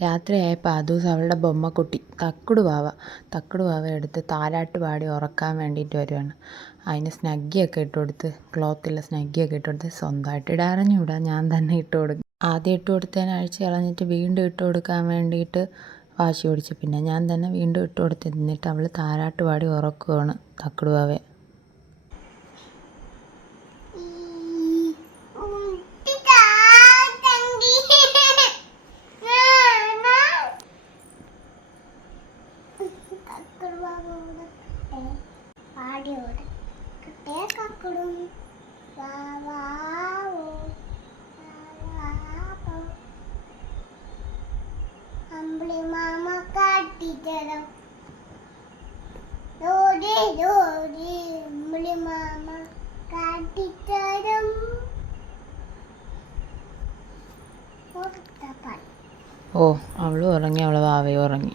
രാത്രിയായപ്പോൾ ആ ദിവസം അവളുടെ ബൊമ്മക്കുട്ടി തക്കുടു വാവ. എടുത്ത് താലാട്ട് പാടി ഉറക്കാൻ വേണ്ടിയിട്ട് വരുവാണ്. അതിന് സ്നഗ്ഗിയൊക്കെ ഇട്ട് കൊടുത്ത് ക്ലോത്തുള്ള സ്നഗ്ഗിയൊക്കെ ഇട്ട് കൊടുത്ത് സ്വന്തമായിട്ട് ഇടാറിഞ്ഞൂടാ ഞാൻ തന്നെ ഇട്ട് കൊടുക്കും. ആദ്യം ഇട്ട് കൊടുത്തതിന് അഴിച്ച് കളഞ്ഞിട്ട് വീണ്ടും ഇട്ട് കൊടുക്കാൻ വേണ്ടിയിട്ട് വാശി പിടിച്ചു. പിന്നെ ഞാൻ തന്നെ വീണ്ടും ഇട്ട് കൊടുത്ത്. എന്നിട്ട് അവൾ താരാട്ട് പാടി ഉറക്കുവാണ് അമ്പിളി മാമ അമ്പിളി മാമ ഓ അവളും ഉറങ്ങി അവളെ വാവയും ഉറങ്ങി.